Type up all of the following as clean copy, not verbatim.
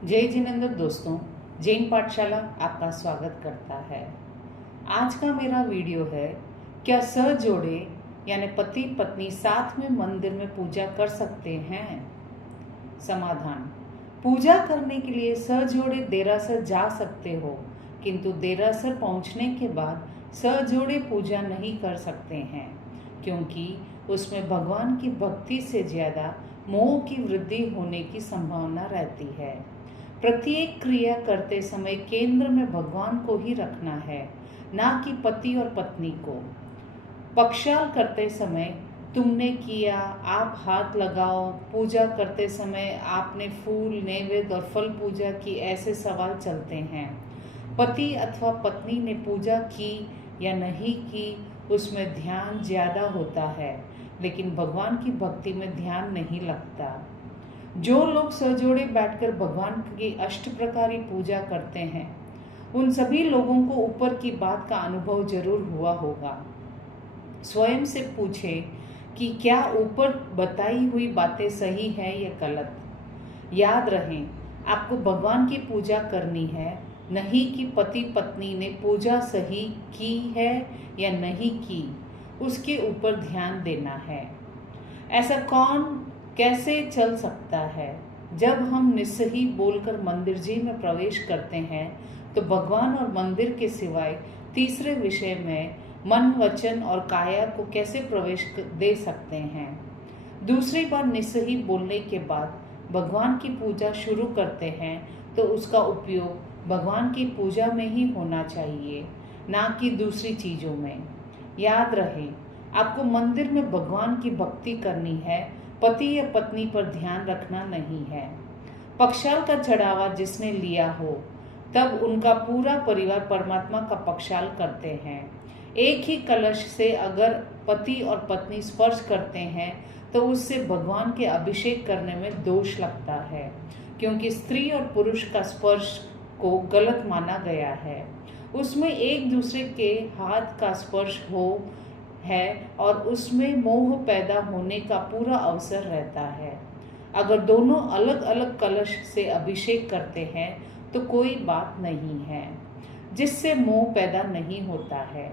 जय जिनेंद्र दोस्तों, जैन पाठशाला आपका स्वागत करता है। आज का मेरा वीडियो है, क्या सह जोड़े यानी पति पत्नी साथ में मंदिर में पूजा कर सकते हैं? समाधान: पूजा करने के लिए सह जोड़े देरासर जा सकते हो, किंतु देरासर पहुंचने के बाद सह जोड़े पूजा नहीं कर सकते हैं, क्योंकि उसमें भगवान की भक्ति से ज़्यादा मोह की वृद्धि होने की संभावना रहती है। प्रत्येक क्रिया करते समय केंद्र में भगवान को ही रखना है, ना कि पति और पत्नी को। पक्षाल करते समय तुमने किया, आप हाथ लगाओ, पूजा करते समय आपने फूल, नैवेद्य और फल पूजा की, ऐसे सवाल चलते हैं। पति अथवा पत्नी ने पूजा की या नहीं की, उसमें ध्यान ज़्यादा होता है, लेकिन भगवान की भक्ति में ध्यान नहीं लगता। जो लोग सजोड़े बैठकर भगवान की अष्ट प्रकारी पूजा करते हैं, उन सभी लोगों को ऊपर की बात का अनुभव जरूर हुआ होगा। स्वयं से पूछें कि क्या ऊपर बताई हुई बातें सही है या गलत। याद रहे, आपको भगवान की पूजा करनी है, नहीं कि पति पत्नी ने पूजा सही की है या नहीं की, उसके ऊपर ध्यान देना है। ऐसा कौन कैसे चल सकता है? जब हम निस्सही बोलकर मंदिर जी में प्रवेश करते हैं, तो भगवान और मंदिर के सिवाय तीसरे विषय में मन, वचन और काया को कैसे प्रवेश दे सकते हैं? दूसरी बार निस्सही बोलने के बाद भगवान की पूजा शुरू करते हैं, तो उसका उपयोग भगवान की पूजा में ही होना चाहिए, ना कि दूसरी चीज़ों में। याद रहे, आपको मंदिर में भगवान की भक्ति करनी है, पति या पत्नी पर ध्यान रखना नहीं है। पक्षाल का चढ़ावा जिसने लिया हो, तब उनका पूरा परिवार परमात्मा का पक्षाल करते हैं। एक ही कलश से अगर पति और पत्नी स्पर्श करते हैं, तो उससे भगवान के अभिषेक करने में दोष लगता है, क्योंकि स्त्री और पुरुष का स्पर्श को गलत माना गया है। उसमें एक दूसरे के हाथ का स्पर्श हो है और उसमें मोह पैदा होने का पूरा अवसर रहता है। अगर दोनों अलग अलग कलश से अभिषेक करते हैं, तो कोई बात नहीं है, जिससे मोह पैदा नहीं होता है।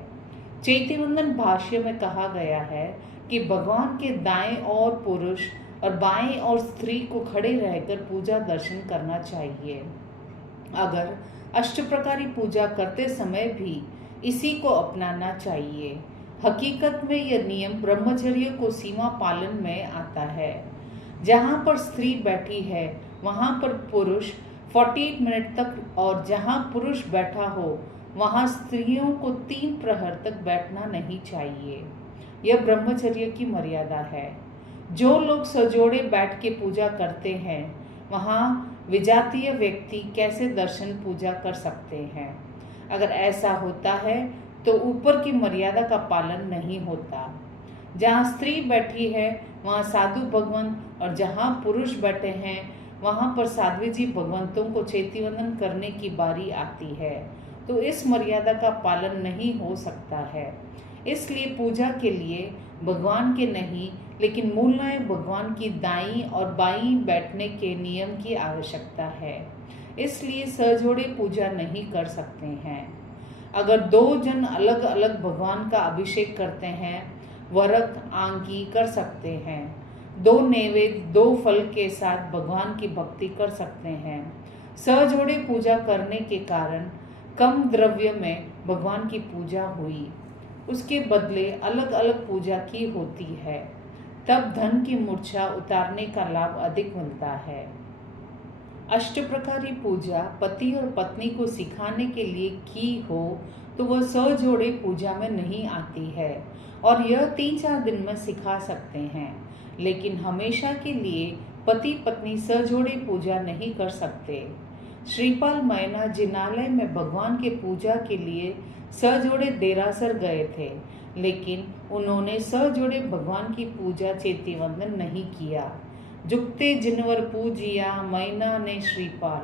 चैत्यवंदन भाष्य में कहा गया है कि भगवान के दाएं ओर पुरुष और बाएं ओर स्त्री को खड़े रहकर पूजा दर्शन करना चाहिए। अगर अष्टप्रकारी पूजा करते समय भी इसी को अपनाना चाहिए। हकीकत में यह नियम ब्रह्मचर्य को सीमा पालन में आता है। जहाँ पर स्त्री बैठी है, वहाँ पर पुरुष 48 मिनट तक, और जहाँ पुरुष बैठा हो, वहाँ स्त्रियों को 3 प्रहर तक बैठना नहीं चाहिए। यह ब्रह्मचर्य की मर्यादा है। जो लोग सजोड़े बैठ के पूजा करते हैं, वहाँ विजातीय व्यक्ति कैसे दर्शन पूजा कर सकते हैं? अगर ऐसा होता है, तो ऊपर की मर्यादा का पालन नहीं होता। जहाँ स्त्री बैठी है, वहाँ साधु भगवंत, और जहाँ पुरुष बैठे हैं, वहाँ पर साध्वी जी भगवंतों को चैत्यवंदन करने की बारी आती है, तो इस मर्यादा का पालन नहीं हो सकता है। इसलिए पूजा के लिए भगवान के नहीं, लेकिन मूलनाय भगवान की दाईं और बाईं बैठने के नियम की आवश्यकता है। इसलिए सजोड़े पूजा नहीं कर सकते हैं। अगर 2 जन अलग अलग भगवान का अभिषेक करते हैं, वरक आंकी कर सकते हैं। 2 नैवेद्य 2 फल के साथ भगवान की भक्ति कर सकते हैं। सजोड़े पूजा करने के कारण कम द्रव्य में भगवान की पूजा हुई, उसके बदले अलग अलग पूजा की होती है, तब धन की मूर्छा उतारने का लाभ अधिक मिलता है। अष्टप्रकारी पूजा पति और पत्नी को सिखाने के लिए की हो, तो वह सजोड़े पूजा में नहीं आती है, और यह 3-4 दिन में सिखा सकते हैं, लेकिन हमेशा के लिए पति पत्नी सजोड़े पूजा नहीं कर सकते। श्रीपाल मैना जिनालय में भगवान के पूजा के लिए सजोड़े देरासर गए थे, लेकिन उन्होंने सजोड़े भगवान की पूजा चैत्यवंदन नहीं किया। जुगते जिनवर पूजिया मैना ने श्रीपाल,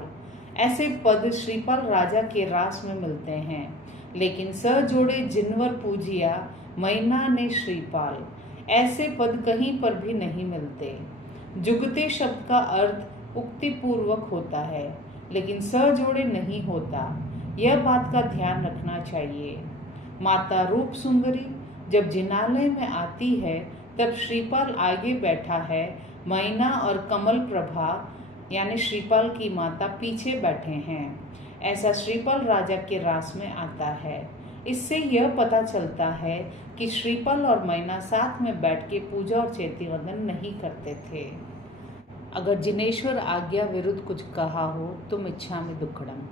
ऐसे पद श्रीपाल राजा के रास में मिलते हैं, लेकिन सजोड़े जिनवर पूजिया मैना ने श्रीपाल, ऐसे पद कहीं पर भी नहीं मिलते। जुगते शब्द का अर्थ उक्ति पूर्वक होता है, लेकिन सजोड़े नहीं होता, यह बात का ध्यान रखना चाहिए। माता रूप सुंदरी जब जिनालय में आती है तब श्रीपाल आगे बैठा है, मैना और कमल प्रभा यानी श्रीपाल की माता पीछे बैठे हैं। ऐसा श्रीपाल राजा के रास में आता है। इससे यह पता चलता है कि श्रीपाल और मैना साथ में बैठ के पूजा और चैत्यवंदन नहीं करते थे। अगर जिनेश्वर आज्ञा विरुद्ध कुछ कहा हो तो मिच्छामि दुक्कडम।